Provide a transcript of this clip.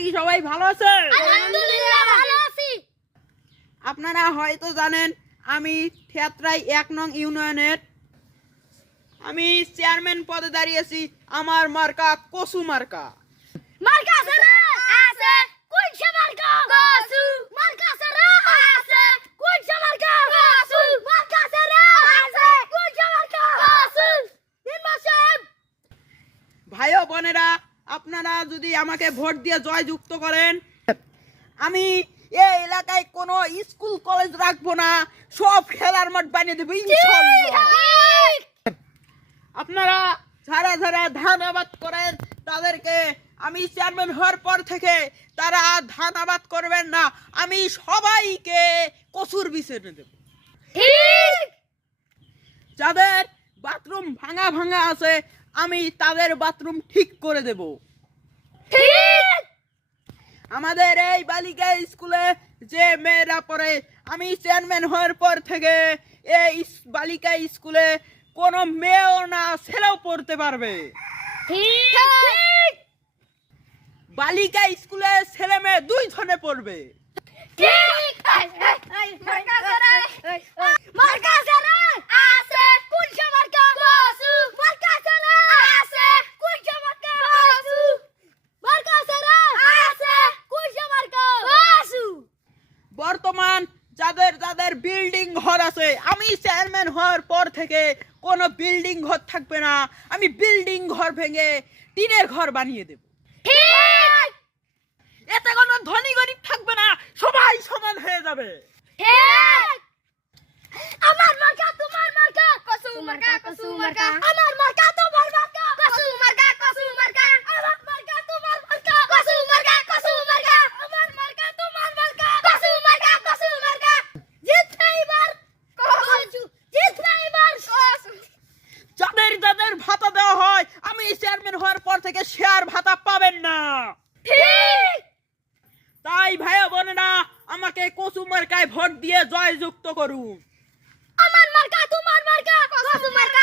আপনারা কি সবাই ভালো আছেন? আলহামদুলিল্লাহ ভালো আছি। আপনারা হয়তো জানেন আমি থেত্রাই 1 নং ইউনিয়নের আমি চেয়ারম্যান পদে দাঁড়িয়েছি। আমার মার্কা কসু মার্কা। মার্কা আছে রে আছে কোনটা মার্কা কসু মার্কা আছে রে আছে কোনটা মার্কা কসু মার্কা আছে রে আছে কোনটা মার্কা কসু নির্মল সাহেব। ভাই ও বোনেরা, আপনারা যদি আমাকে ভোট দিয়ে জয়যুক্ত করেন, আমি এই এলাকায় কোনো স্কুল কলেজ রাখবো না, সব খেলার মাঠ বানিয়ে দেবো ইনশাআল্লাহ। আপনারা যারা যারা ধান আবাদ করেন তাদেরকে আমি চেয়ারম্যান হওয়ার পর থেকে তারা ধান আবাদ করবেন না, আমি সবাইকে কচুর বীজ এনে দেব। ঠিক যাদের বাথরুম ভাঙা ভাঙা আছে আমি তাদের বাথরুম ঠিক করে দেব। ঠিক আমাদের এই বালিকা স্কুলে যে মেয়েরা পড়ে, আমি চেয়ারম্যান হওয়ার পর থেকে এই বালিকা স্কুলে কোনো মেয়েও না ছেলেও পড়তে পারবে। ঠিক বালিকা স্কুলে ছেলে মেয়ে 2 জনে পড়বে। ঠিক মার্কা আছে রে মার্কা আছে রে আছে কোনটা মার্কা কসু মার্কা আছে রে আছে কোনটা মার্কা কসু মার্কা আছে রে আছে কোনটা মার্কা কসু। বর্তমান যাদের যাদের বিল্ডিং ঘর আছে, আমি চেয়ারম্যান হওয়ার পর থেকে কোনো বিল্ডিং ঘর থাকবে না, আমি বিল্ডিং ঘর ভেঙে টিনের ঘর বানিয়ে দেব। ঠিক এতে কোনো ধনী গরিব থাকবে না, সবাই সমান হয়ে যাবে। ঠিক আমার মার্কা তোমার মার্কা কসু মার্কা কসু মার্কা আমার মার্কা তোমার মার্কা কসু মার্কা কসু মার্কা আমার মার্কা তোমার মার্কা কসু মার্কা কসু মার্কা আমার মার্কা তোমার মার্কা কসু মার্কা কসু মার্কা জিতবে এবার কসু জিতবে এবার কসু। যাদের যাদের ভাতা দেওয়া হয় আমি চেয়ারম্যান হওয়ার পর থেকে শেয়ার ভাতা পাবেন না। ঠিক তাই ভাই বোনেরা, আমাকে কচু মার্কায় ভোট দিয়ে জয়যুক্ত করুন। আমার মার্কা তোমার মার্কা কসু মার্কা